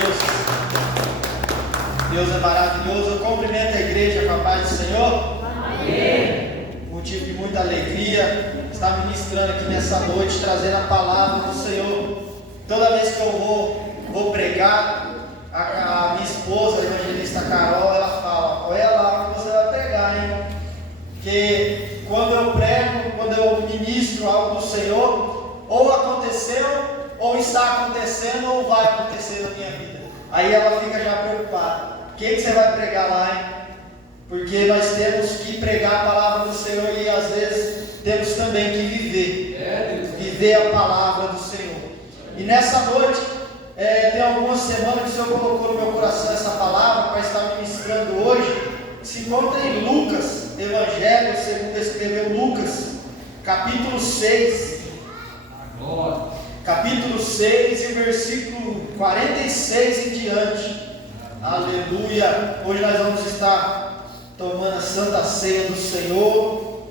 Deus. Deus é maravilhoso. Eu cumprimento a igreja com a paz do Senhor. Amém. Motivo de muita alegria estar ministrando aqui nessa noite, trazendo a palavra do Senhor. Toda vez que eu vou pregar, a minha esposa, a evangelista Carol, ela fala: olha lá o que você vai pregar, hein? Porque quando eu prego, quando eu ministro algo do Senhor, ou aconteceu, ou está acontecendo, ou vai acontecer na minha vida. Aí ela fica já preocupada: o que você vai pregar lá, hein? Porque nós temos que pregar a palavra do Senhor e às vezes temos também que viver a palavra do Senhor. E nessa noite, tem algumas semanas que o Senhor colocou no meu coração essa palavra para estar ministrando hoje. Se encontra em Lucas, Evangelho segundo escreveu Lucas, capítulo 6. Capítulo 6 e o versículo 46 em diante. Aleluia. Hoje nós vamos estar tomando a Santa Ceia do Senhor.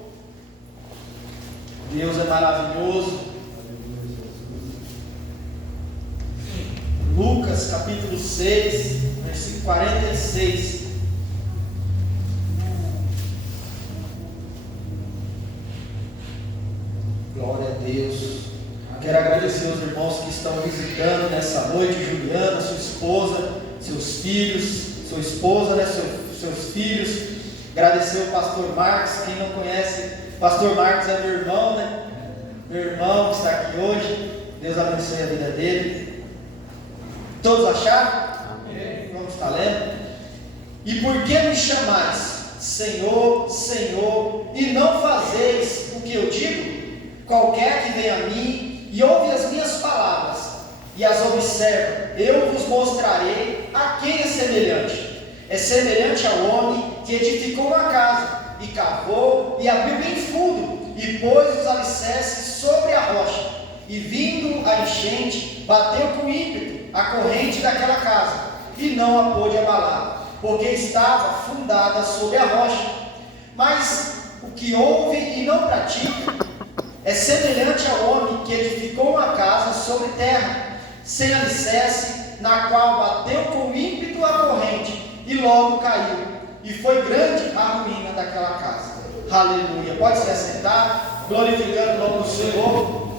Deus é maravilhoso. Lucas capítulo 6, versículo 46. Glória a Deus. Quero agradecer aos irmãos que estão visitando nessa noite: Juliana, sua esposa, seus filhos, sua esposa, né, seus filhos. Agradecer ao pastor Marcos. Quem não conhece, pastor Marcos é meu irmão, né? Meu irmão que está aqui hoje. Deus abençoe a vida dele. Todos acharam? Amém. Vamos estar lendo. E por que me chamais Senhor, Senhor, e não fazeis o que eu digo? Qualquer que venha a mim e ouve as minhas palavras e as observa, eu vos mostrarei a quem é semelhante. É semelhante ao homem que edificou uma casa, e cavou, e abriu bem fundo, e pôs os alicerces sobre a rocha. E vindo a enchente, bateu com ímpeto a corrente daquela casa, e não a pôde abalar, porque estava fundada sobre a rocha. Mas o que ouve e não pratica é semelhante ao homem que edificou uma casa sobre terra, sem alicerce, na qual bateu com ímpeto a corrente, e logo caiu, e foi grande a ruína daquela casa. Aleluia. Pode se assentar, glorificando o nome do Senhor.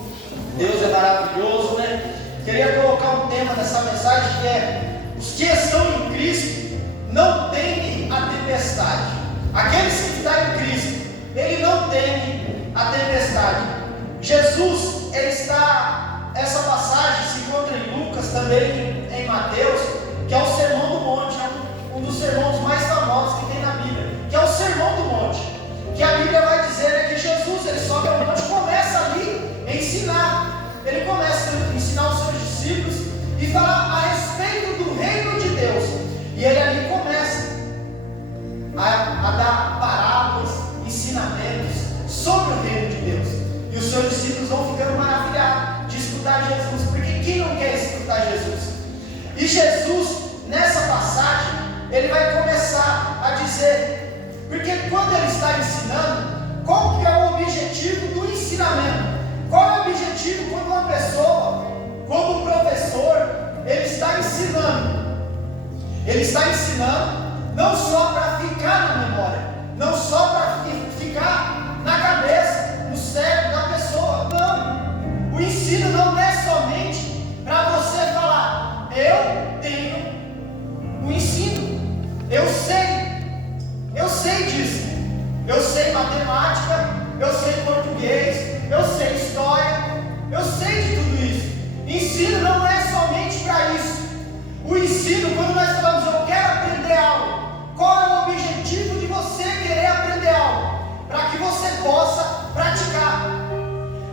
Deus é maravilhoso, né? Queria colocar um tema nessa mensagem que é: os que estão em Cristo não temem a tempestade. Aqueles que estão em Cristo, ele não teme a tempestade. Jesus, essa passagem se encontra em Lucas, também em Mateus, que é o Sermão do Monte, um dos sermões mais famosos que tem na Bíblia, que é o Sermão do Monte, que a Bíblia vai dizer que Jesus, ele sobe ao monte e começa ali a ensinar. Ele começa a ensinar os seus discípulos e falar a respeito do reino de Deus, e ele ali começa a dar parábolas, ensinamentos sobre o reino de Deus, e os seus discípulos vão ficando maravilhados de escutar Jesus, porque quem não quer escutar Jesus? E Jesus, nessa passagem, ele vai começar a dizer, porque quando ele está ensinando, qual que é o objetivo do ensinamento? Qual é o objetivo quando uma pessoa, como um professor, ele está ensinando? Ele está ensinando não só para ficar na memória, não só para ficar na cabeça, no cérebro da pessoa. Não. O ensino não é somente para você falar: eu tenho o ensino, eu sei disso, eu sei matemática, eu sei português, eu sei história, eu sei de tudo isso. Ensino não é somente para isso. O ensino, quando nós falamos eu quero aprender algo, qual é o objetivo de você querer aprender algo? Para que você possa praticar.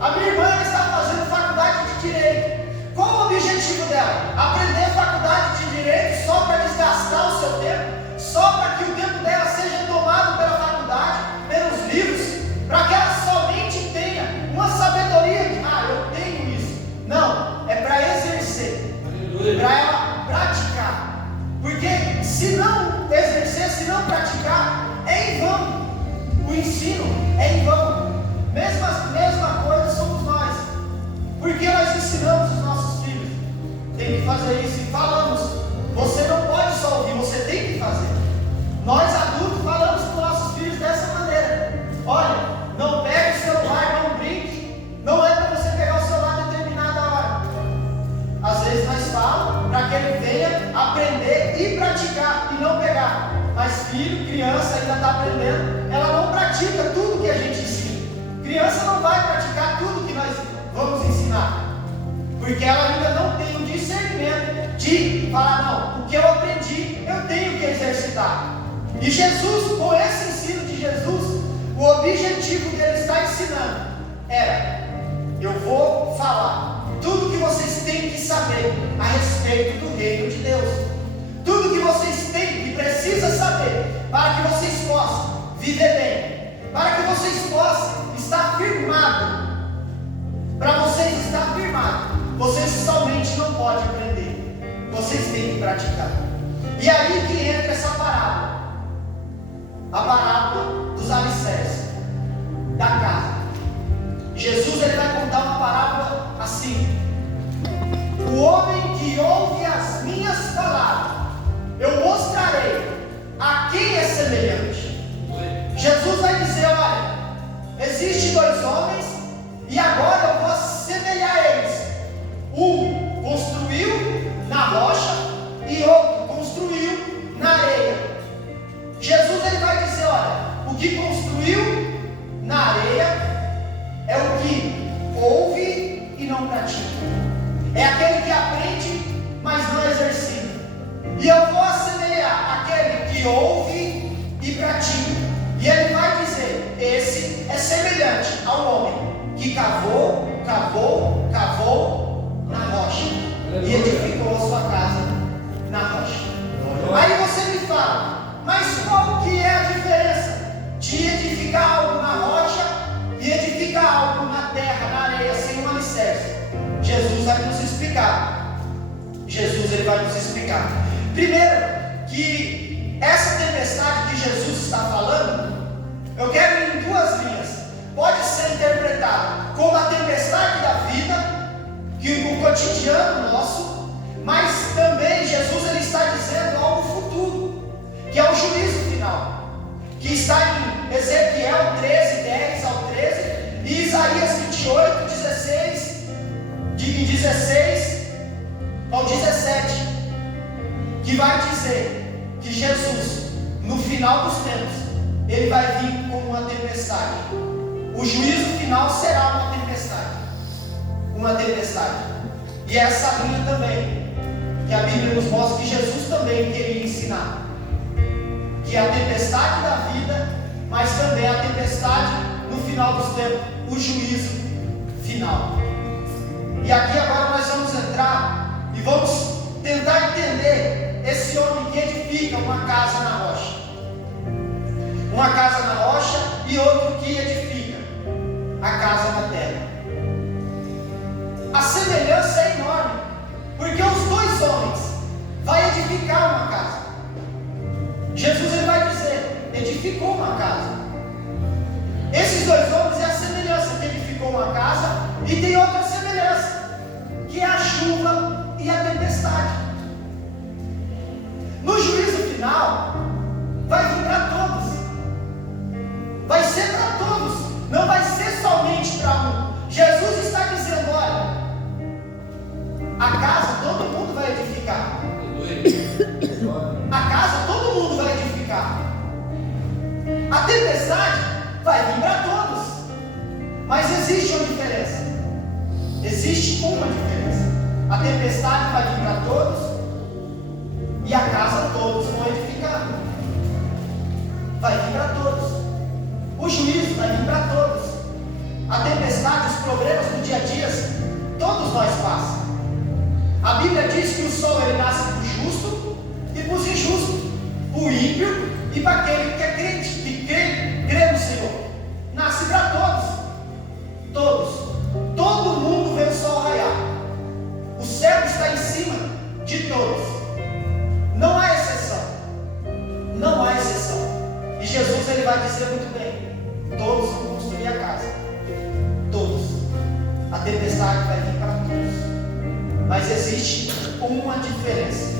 A minha irmã está fazendo faculdade de Direito. Qual o objetivo dela? Aprender faculdade de Direito só para desgastar o seu tempo? Só para que o tempo dela seja tomado pela faculdade, pelos livros? Para que ela somente tenha uma sabedoria de, eu tenho isso. Não, é para exercer, para ela praticar. Porque se não exercer, se não praticar, é em vão. O ensino é em vão. Mesma coisa somos nós. Porque nós ensinamos os nossos filhos. Tem que fazer isso e falamos para que ele venha aprender e praticar, e não pegar. Mas filho, criança ainda está aprendendo, ela não pratica tudo que a gente ensina. Criança não vai praticar tudo que nós vamos ensinar, porque ela ainda não tem o discernimento de falar, não, o que eu aprendi, eu tenho que exercitar. E Jesus, com esse ensino de Jesus, o objetivo dele estar ensinando era: eu vou falar tudo que vocês têm que saber a respeito do reino de Deus, tudo que vocês têm e precisam saber para que vocês possam viver bem, para que vocês possam estar firmados. Para vocês estar firmados, vocês somente não podem aprender, vocês têm que praticar. E aí que entra essa parábola, a parábola dos alicerces da casa. Jesus ele vai contar uma parábola assim: o homem que ouve as minhas palavras, eu mostrarei a quem é semelhante. Jesus vai dizer: olha, existem dois homens e agora eu vou assemelhar eles. Um construiu na rocha e outro construiu na areia. Jesus ele vai dizer: olha, o que construiu na areia é o que ouve e não pratica. É aquele que aprende, mas não exercita. E eu vou assemelhar aquele que ouve e pratica. E ele vai dizer: esse é semelhante ao homem que cavou na rocha e edificou a sua casa na rocha. Aí você me fala, mas qual que é a diferença de edificar algo na rocha e edificar algo na terra, na areia, sem um alicerce? Jesus vai nos explicar. Jesus ele vai nos explicar. Primeiro, que essa tempestade que Jesus está falando, eu quero ir em duas linhas. Pode ser interpretada como a tempestade da vida, que o cotidiano nosso, mas também Jesus ele está dizendo algo futuro, que é o juízo final, que está em Ezequiel 13, 10 ao 13, e Isaías 28, 16, de 16 ao 17, que vai dizer que Jesus, no final dos tempos, ele vai vir como uma tempestade. O juízo final será uma tempestade. Uma tempestade. E essa linha também, que a Bíblia nos mostra que Jesus também queria ensinar, que é a tempestade da vida, mas também a tempestade no final dos tempos, o juízo final. E aqui agora nós vamos entrar e vamos tentar entender esse homem que edifica uma casa na rocha. Uma casa na rocha e outro que edifica a casa na terra. A semelhança é enorme, porque os dois homens vão edificar uma casa. Jesus ele vai dizer: edificou uma casa. Esses dois homens é a semelhança que edificou uma casa, e tem outra semelhança, que é a chuva e a tempestade. No juízo final, vai vir para todos. Vai ser para todos, não vai ser somente para um. Jesus está dizendo: olha, a casa todo mundo vai edificar. A casa todo mundo vai edificar. A tempestade vai vir para todos. Mas existe uma diferença. Existe uma diferença. A tempestade vai vir para todos e a casa todos vão edificar. Vai vir para todos. O juízo vai vir para todos. A tempestade, os problemas do dia a dia, todos nós passamos. A Bíblia diz que o sol ele nasce para o justo e para os injustos, para o ímpio e para aquele que é crente, que crê no Senhor. Nasce para todos. Todos. Todo mundo vê o sol raiar. O céu está em cima de todos. Não há exceção. Não há exceção. E Jesus ele vai dizer muito bem: todos vão construir a casa. Todos. A tempestade vai vir para todos. Mas existe uma diferença,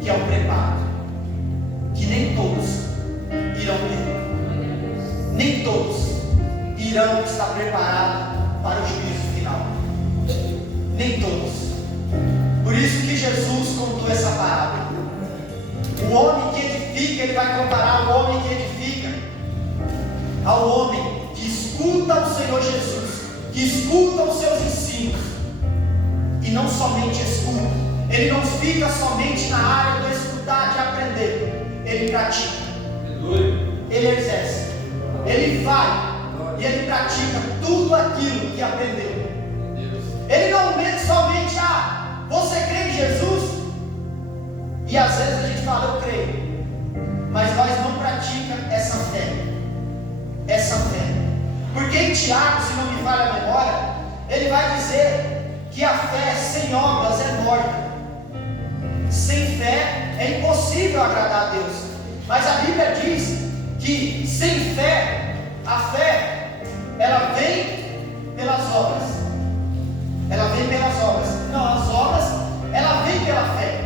que é o preparo, que nem todos irão ter. Nem todos irão estar preparados para o juízo final. Nem todos. Por isso que Jesus contou essa parábola. O homem que edifica, ele vai comparar o homem que edifica ao homem que escuta o Senhor Jesus, que escuta os seus ensinos, e não somente escuta. Ele não fica somente na área do escutar, de aprender. Ele pratica, ele exerce, ele vai e ele pratica tudo aquilo que aprendeu. Ele não somente, você crê em Jesus? E às vezes a gente fala, eu creio, mas nós não praticamos essa fé. Essa fé. Porque em Tiago, se não me falha a memória, ele vai dizer que a fé sem obras é morta. Sem fé é impossível agradar a Deus. Mas a Bíblia diz que sem fé, a fé, ela vem pelas obras. Ela vem pelas obras. Não, as obras, ela vem pela fé.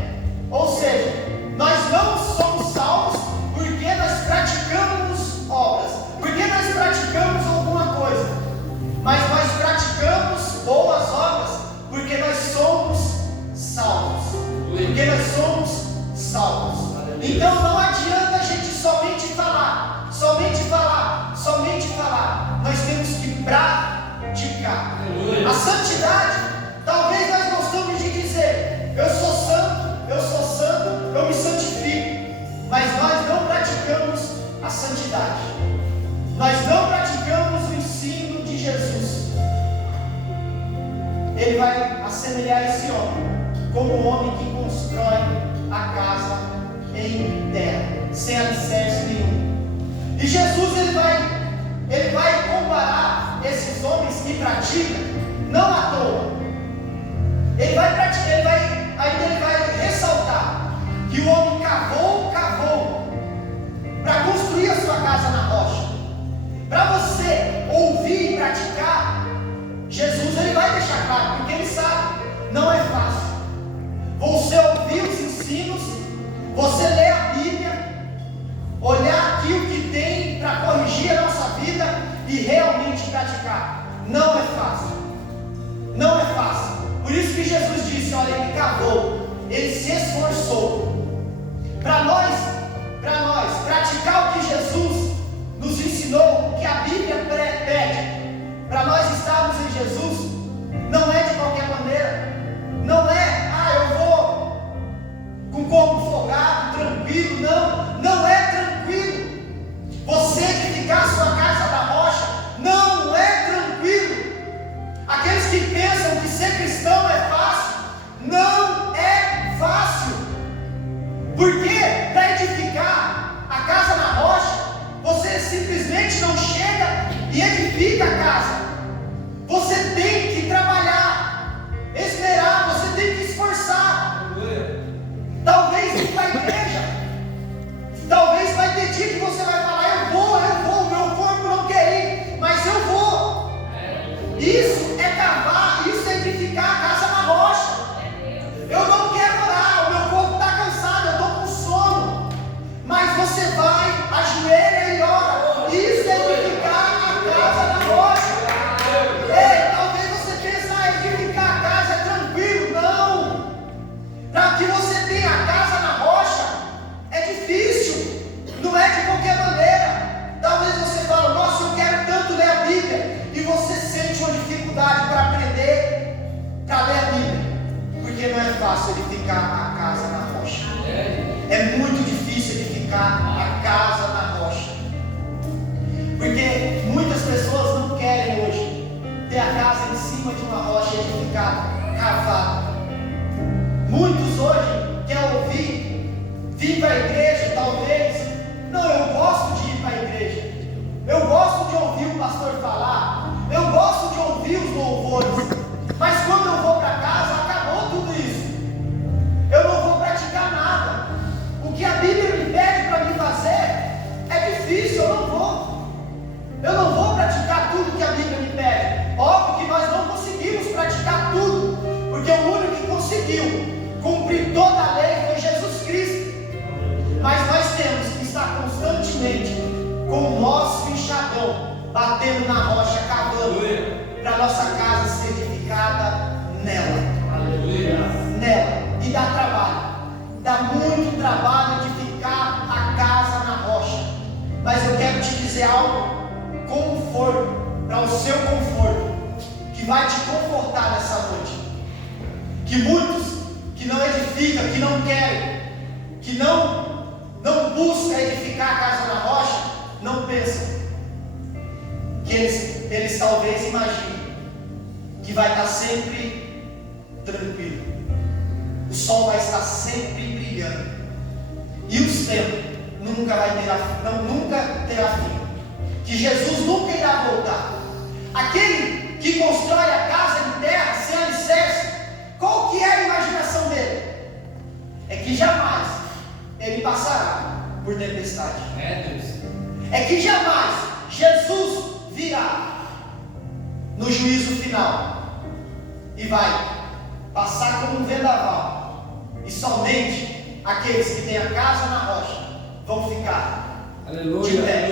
Ou seja, nós não somos salvos porque nós praticamos obras, porque nós praticamos alguma coisa, mas nós praticamos boas obras porque nós somos salvos. Porque nós somos salvos. Então não adianta a gente somente falar, somente falar, somente falar. Nós temos que praticar. A santidade, talvez nós gostamos de dizer, eu sou santo, eu me santifico. Mas nós não praticamos a santidade. Nós não praticamos o ensino de Jesus. Ele vai assemelhar esse homem como um homem que constrói a casa em terra, sem alicerce nenhum. E Jesus ele vai comparar esses homens que praticam, não à toa. Ele vai ressaltar que o homem cavou para construir a sua casa na rocha. Para você ouvir e praticar, Jesus ele vai deixar claro, porque ele sabe, não é fácil. Você ouvir os ensinos, você ler a Bíblia, olhar aquilo que tem para corrigir a nossa vida e realmente praticar. Não é fácil. Não é fácil. Por isso que Jesus disse, olha, ele cavou, ele se esforçou. Para nós praticar o que Jesus nos ensinou, que a Bíblia pede, para nós estarmos em Jesus, não é de qualquer maneira. Não é, eu vou com o corpo folgado, tranquilo. Não é tranquilo. Você edificar a sua casa da rocha, não é tranquilo. Aqueles que pensam que ser cristão é fácil, não é fácil. Porque para edificar a casa na rocha, você simplesmente não chega e edifica a casa. Você tem que trabalhar, esperar, você tem que esforçar. Talvez ir para a igreja, talvez vai ter dia que você vai falar, eu vou, meu corpo não quer ir, mas eu vou. Isso é cavar, isso é edificar a casa na rocha. Eu não quero orar, o meu corpo está cansado, eu estou com sono, mas você vai, ajoelha e ora. Isso é edificar a casa na rocha. Talvez você pense, edificar a casa é tranquilo. Não. Para que você tenha a casa na rocha, é difícil. Não é de qualquer maneira. Talvez você fale, nossa, eu quero tanto ler a Bíblia. E você sente uma dificuldade para aprender a ler a Bíblia. Porque não é fácil edificar a casa na rocha. É muito difícil edificar a casa na rocha. Porque muitas pessoas não querem hoje ter a casa em cima de uma rocha edificada, cavada. Muitos hoje querem ouvir, vir para a igreja, talvez. Não, eu gosto de ir para a igreja. Eu gosto de ouvir o pastor falar. Eu gosto de ouvir os louvores. Mas quando eu vou para casa, acabou tudo isso. Eu não vou praticar nada. O que a Bíblia me pede para me fazer é difícil, eu não vou. Eu não vou praticar tudo que a Bíblia me pede. Óbvio que nós não conseguimos praticar tudo, porque o único que conseguiu cumprir toda a lei foi Jesus Cristo. Mas nós temos que estar constantemente com o nosso enxadão batendo na rocha, cavando, para nossa casa ser edificada nela. Nela. E dá trabalho. Dá muito trabalho edificar a casa na rocha. Mas eu quero te dizer algo, conforto, para o seu conforto, que vai te confortar nessa noite. Que muitos que não edificam, que não querem, que não buscam edificar a casa na rocha, não pensam que eles talvez imaginem que vai estar sempre tranquilo, o sol vai estar sempre brilhando, e os tempos nunca terá fim, que Jesus nunca irá voltar. Aquele que constrói a casa em terra sem alicerce, qual que é a imaginação dele? É que jamais ele passará por tempestade. É que jamais Jesus virá no juízo final e vai passar como um vendaval, e somente aqueles que têm a casa na rocha vão ficar de pé.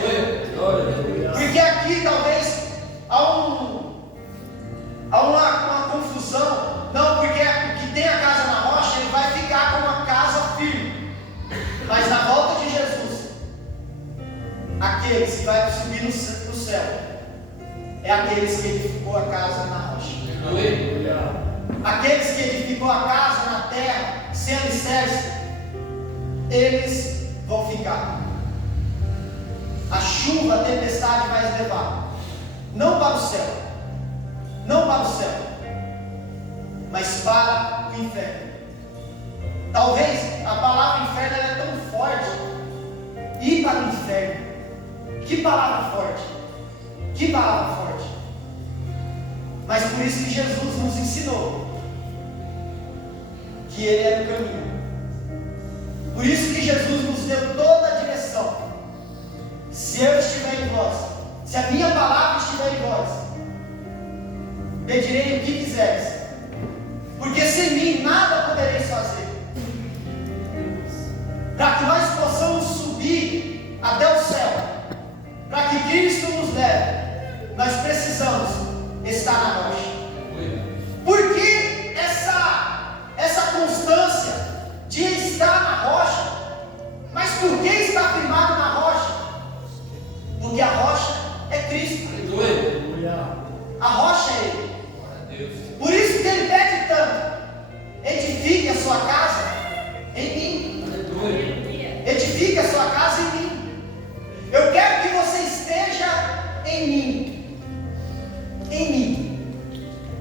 Porque aqui talvez há uma confusão. Não, porque o que tem a casa na rocha, ele vai ficar com uma casa firme. Mas na volta de Jesus, aqueles que vai subir no céu é aqueles que edificou a casa na rocha. Aqueles que edificou a casa na terra sem alicerce, eles vão ficar. A chuva, a tempestade vai levar, não para o céu, mas para o inferno. Talvez a palavra inferno ela é tão forte. Ir para o inferno, que palavra forte, mas por isso que Jesus nos ensinou que Ele era o caminho. Por isso que Jesus nos deu toda a direção. Se eu estiver em vós, se a minha palavra estiver em vós, pedirei o que quiseres, porque sem mim nada podereis fazer. Para que nós possamos subir até o céu, para que Cristo nos leve, nós precisamos estar na rocha. Por que essa constância de estar na rocha? Mas por que estar firmado na rocha? Porque a rocha é Cristo. A rocha é Ele. Por isso que Ele pede tanto: edifique a sua casa em mim. Edifique a sua casa em mim. Eu quero que você esteja em mim. Em mim.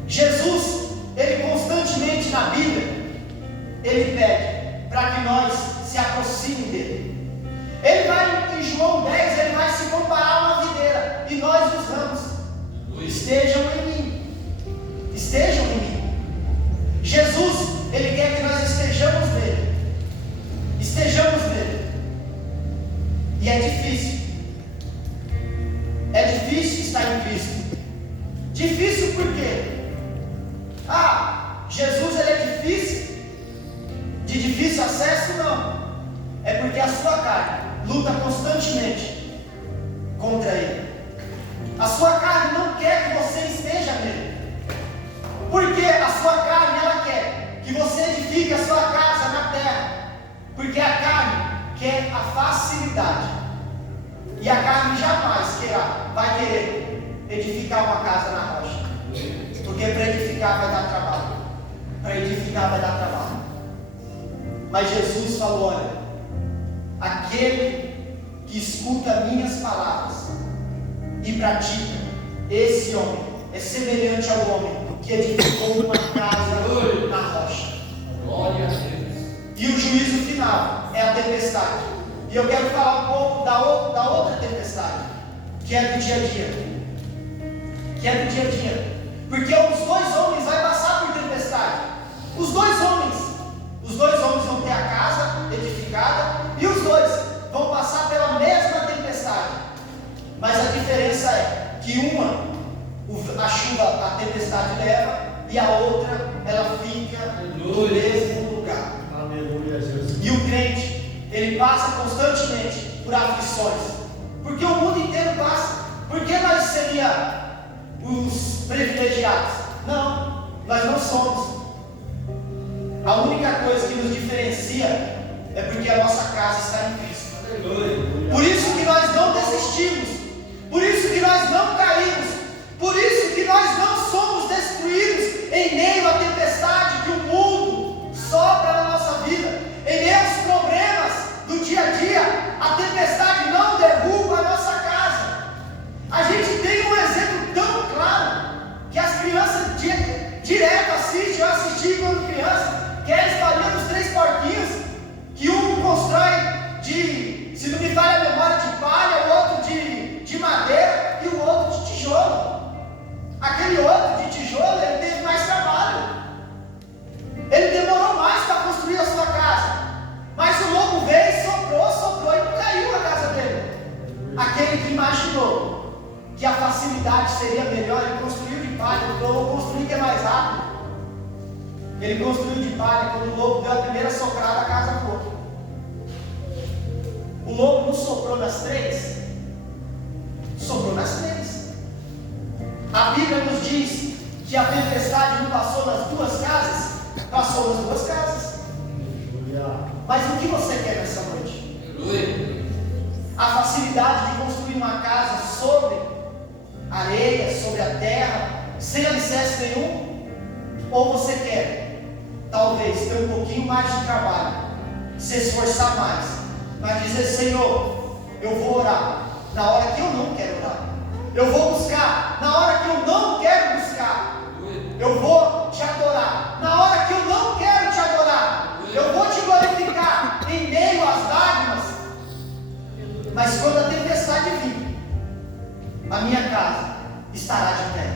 Jesus, Ele constantemente na Bíblia, Ele pede para que nós se aproximem dEle. Ele vai em João 10, Ele vai se comparar a uma videira, e nós os ramos. Estejam em mim. Estejam em mim. Jesus, Ele quer que nós estejamos nele. Estejamos nele. E é difícil. É difícil estar em Cristo. Difícil por quê? Jesus ele é difícil? De difícil acesso? Não. É porque a sua carne luta constantemente contra ele. A sua carne não quer que você esteja nele. Porque a sua carne ela quer que você edifique a sua casa na terra. Porque a carne quer a facilidade. E a carne jamais vai querer edificar uma casa na rocha. Porque para edificar vai dar trabalho. Para edificar vai dar trabalho. Mas Jesus falou: olha, aquele que escuta minhas palavras e pratica, esse homem é semelhante ao homem que edificou uma casa na rocha. Glória a Deus. E o juízo final é a tempestade. E eu quero falar um pouco da outra tempestade, que é do dia a dia. Porque os dois homens vão passar por tempestade. Os dois homens vão ter a casa edificada, e os dois vão passar pela mesma tempestade. Mas a diferença é que a chuva, a tempestade leva, e a outra, ela fica no mesmo lugar. Aleluia, Jesus. E o crente, ele passa constantemente por aflições, porque o mundo inteiro passa. Por que nós seríamos os privilegiados? Não, nós não somos. A única coisa que nos diferencia é porque a nossa casa está em Cristo. Por isso que nós não desistimos, por isso que nós não caímos, por isso que nós não somos destruídos em meio à tempestade que o mundo sopra na nossa vida, em meio aos problemas do dia a dia. A tempestade não derruba a nossa casa. A gente tem um exemplo tão claro que as crianças direto assistem. Eu assisti quando criança, que é a historinha dos 3 porquinhos, que um constrói de, se não me falha a memória, de palha, o outro de madeira e o outro de tijolo. Aquele outro de tijolo, ele teve mais trabalho, ele demorou mais para construir a sua casa, mas o lobo veio, soprou e caiu a casa dele. Aquele que imaginou que a facilidade seria melhor, ele construiu de palha. Então, vou construir que é mais rápido. Ele construiu de palha. Quando o lobo deu a primeira socrada, a casa voou. O lobo não soprou nas 3? Soprou nas 3. A Bíblia nos diz que a tempestade não passou nas 2 casas, passou nas 2 casas. Mas o que você quer nessa noite? A facilidade de construir uma casa sobre areia, sobre a terra, sem alicerce nenhum? Ou você quer, talvez, ter um pouquinho mais de trabalho, se esforçar mais, mas dizer: Senhor, eu vou orar na hora que eu não quero orar, eu vou buscar na hora que eu não quero buscar, eu vou te adorar na hora que eu não quero te adorar, eu vou te glorificar em meio às lágrimas. Mas quando a tempestade vir, a minha casa estará de pé.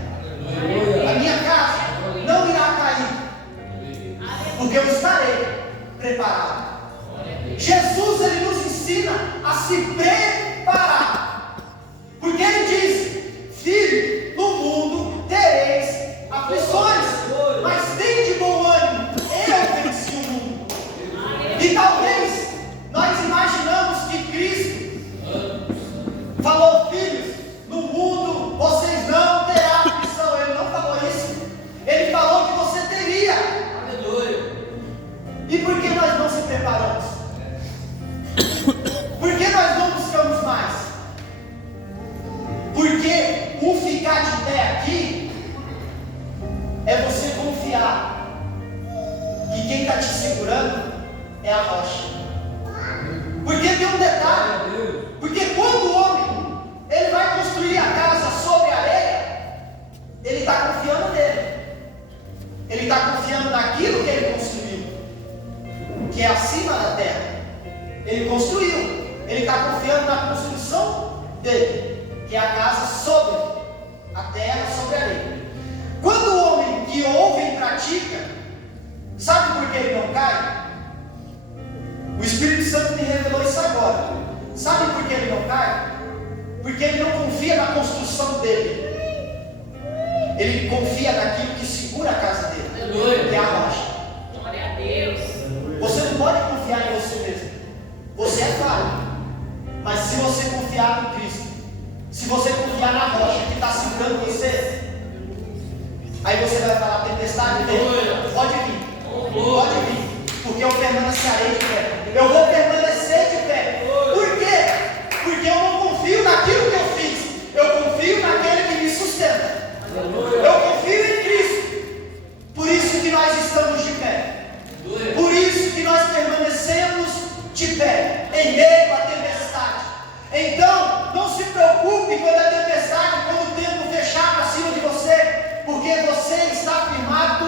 A minha casa não irá cair, porque eu estarei preparado. Jesus, ele nos ensina a se preparar, porque ele diz: filho, no mundo tereis aflições, mas tem de bom ânimo, eu venci o mundo. E talvez nós imaginamos que Cristo falou: filhos, no mundo vocês não terão aflição. Ele não falou isso. Ele falou que você teria. Aleluia. E por que nós não se preparamos? Por que nós não buscamos mais? Porque o ficar de pé aqui é você confiar que quem está te segurando é a rocha. Porque tem um detalhe. Porque quando o homem ele vai construir a casa sobre a areia, ele está confiando nele. Ele está confiando naquilo que ele construiu, que é acima da terra. Ele construiu. Ele está confiando na construção dele, que é a casa sobre a terra, sobre a areia. Quando o homem que ouve e pratica, sabe por que ele não cai? O Espírito Santo me revelou isso agora. Sabe por que ele não cai? Porque ele não confia na construção dele. Ele confia naquilo que segura a casa dele, que é a rocha. Glória a Deus. Você não pode confiar em você mesmo. Você é falho. Mas se você confiar no Cristo, se você confiar na rocha que está segurando você, aí você vai falar: tempestade dele, pode vir, porque eu permanecerei de pé. Eu vou permanecer de pé. Por quê? Porque eu não confio naquilo que eu fiz, eu confio naquele que me sustenta. Eu confio em Cristo. Por isso que nós estamos de pé. Por isso que nós permanecemos de pé em meio à tempestade. Então, não se preocupe quando a tempestade, quando o tempo fechar para cima de você, porque você está firmado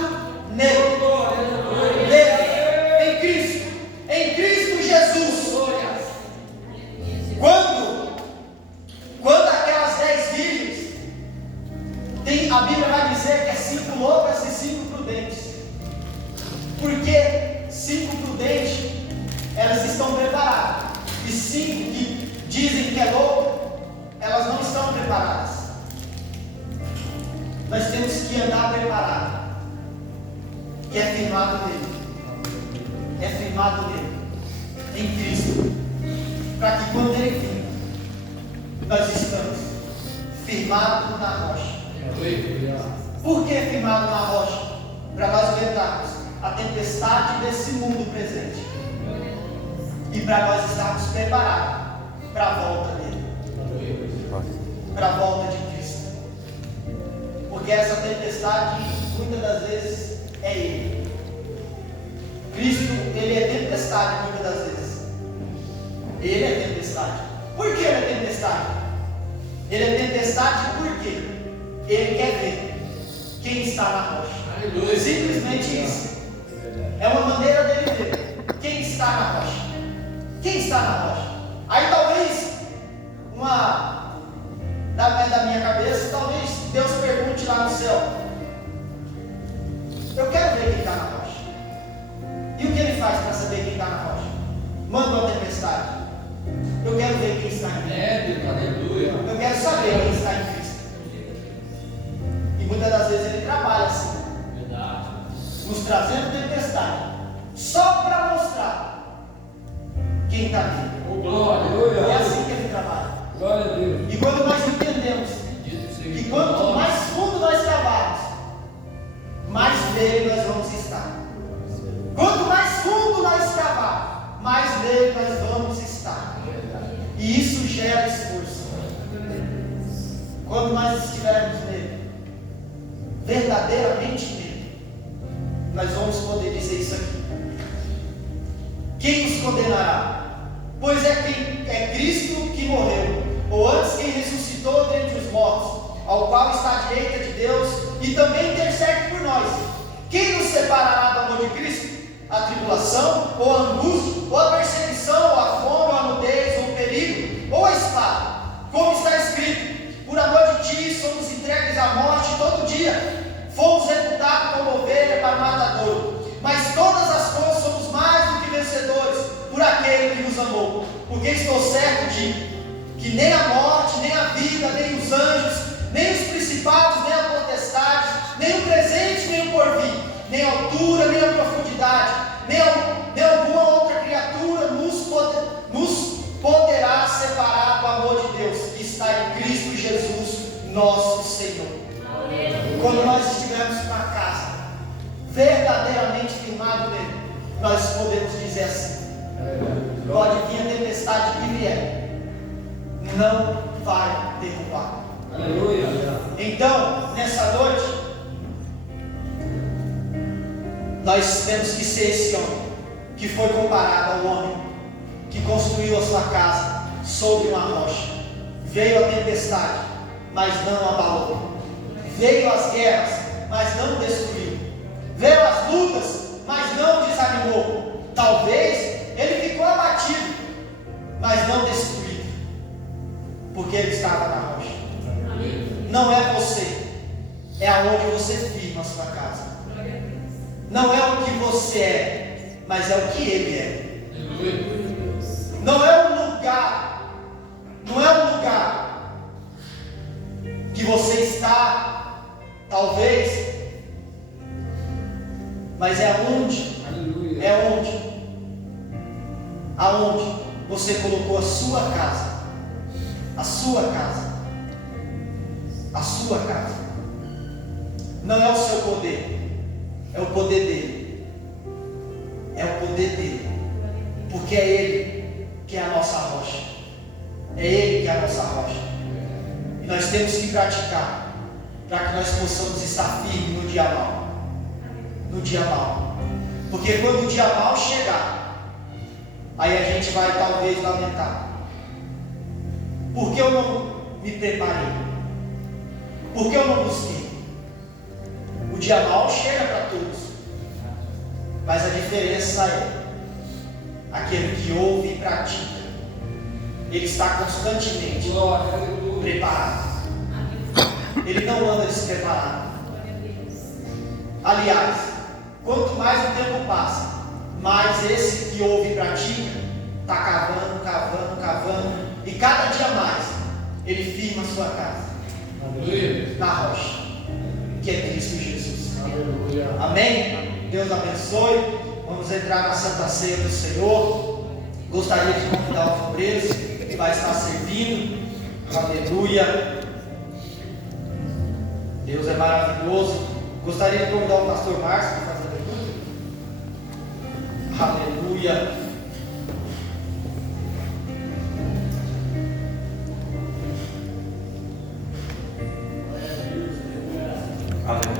nele. Nele, em Cristo Jesus. Quando aquelas 10 virgens, a Bíblia vai dizer que é 5 loucas e 5 prudentes. Porque 5 prudentes, elas estão preparadas, e 5 que dizem que é louco, elas não estão preparadas. Nós temos que andar preparado, que é firmado nele, em Cristo, para que quando ele vir, nós estamos firmados na rocha. Por que firmado na rocha? Para nós aguentarmos a tempestade desse mundo presente. E para nós estarmos preparados para a volta dele, para a volta de Cristo. Porque essa tempestade, muitas das vezes, é Ele. Cristo, Ele é tempestade muitas das vezes. Ele é tempestade. Por que Ele é tempestade? Ele é tempestade porque Ele quer ver quem está na rocha. Aleluia. Simplesmente isso. É uma maneira dele ver quem está na rocha. Quem está na rocha? Aí talvez, da minha cabeça, talvez Deus pergunte lá no céu: eu quero ver quem está na rocha. E o que Ele faz para saber quem está na rocha? Manda uma tempestade. Eu quero ver quem está em Cristo. Aleluia. Eu quero saber quem está em Cristo. E muitas das vezes Ele trabalha assim, nos trazendo tempestade, só para mostrar quem está nele. É assim que Ele trabalha. Glória a Deus. E quando nós entendemos que quanto mais fundo nós cavarmos, mais nele nós vamos estar. Quanto mais fundo nós cavarmos, mais nele nós vamos estar. E isso gera esforço. Quando nós estivermos nele, verdadeiramente nele, nós vamos poder dizer isso aqui: quem nos condenará? Pois é Cristo que morreu, ou antes quem ressuscitou dentre os mortos, ao qual está à direita de Deus e também intercede por nós. Quem nos separará do amor de Cristo? A tribulação, ou a angústia, ou a perseguição, ou a fome, ou a nudez, ou o perigo, ou a espada? Como está escrito: por amor de ti somos entregues à morte todo dia, fomos reputados como ovelha para o matadouro. Mas todas as coisas somos mais do que vencedores por aquele que nos amou. Porque estou certo de que nem a morte, nem a vida, nem os anjos, nem os principados, nem a potestade, nem o presente, nem o porvir, nem a altura, nem a profundidade, nem alguma outra criatura nos poderá separar do amor de Deus que está em Cristo Jesus, nosso Senhor. Quando nós estivermos com a casa verdadeiramente firmado nele, nós podemos dizer assim: pode vir a tempestade que vier, não vai derrubar. Aleluia. Então, nessa noite, nós temos que ser esse homem que foi comparado ao homem que construiu a sua casa sobre uma rocha. Veio a tempestade, mas não abalou. Veio as guerras, mas não destruiu. Veio as lutas, mas não desanimou. Talvez ele ficou abatido, mas não destruído, porque ele estava na rocha. Não é você, é aonde você firma a sua casa. Não é o que você é, mas é o que ele é. Não é um lugar, não é um lugar que você está, talvez, mas é aonde, aonde você colocou a sua casa, a sua casa, a sua casa. Não é o seu poder, é o poder dele, é o poder dele, porque é ele que é a nossa rocha, é ele que é a nossa rocha, e nós temos que praticar, para que nós possamos estar firmes no dia mau, porque quando o dia mau chegar, aí a gente vai talvez lamentar: por que eu não me preparei? Por que eu não busquei? O dia mau chega para todos, mas a diferença é aquele que ouve e pratica. Ele está constantemente preparado. Ele não anda despreparado. Aliás, quanto mais o tempo passa, mais esse que ouve e pratica está cavando, e cada dia mais ele firma a sua casa na rocha, que é Cristo Jesus. Aleluia. Amém? Deus abençoe. Vamos entrar na Santa Ceia do Senhor. Gostaria de convidar os obreiros que vai estar servindo. Aleluia. Deus é maravilhoso. Gostaria de convidar o pastor Márcio para fazer a leitura. Aleluia.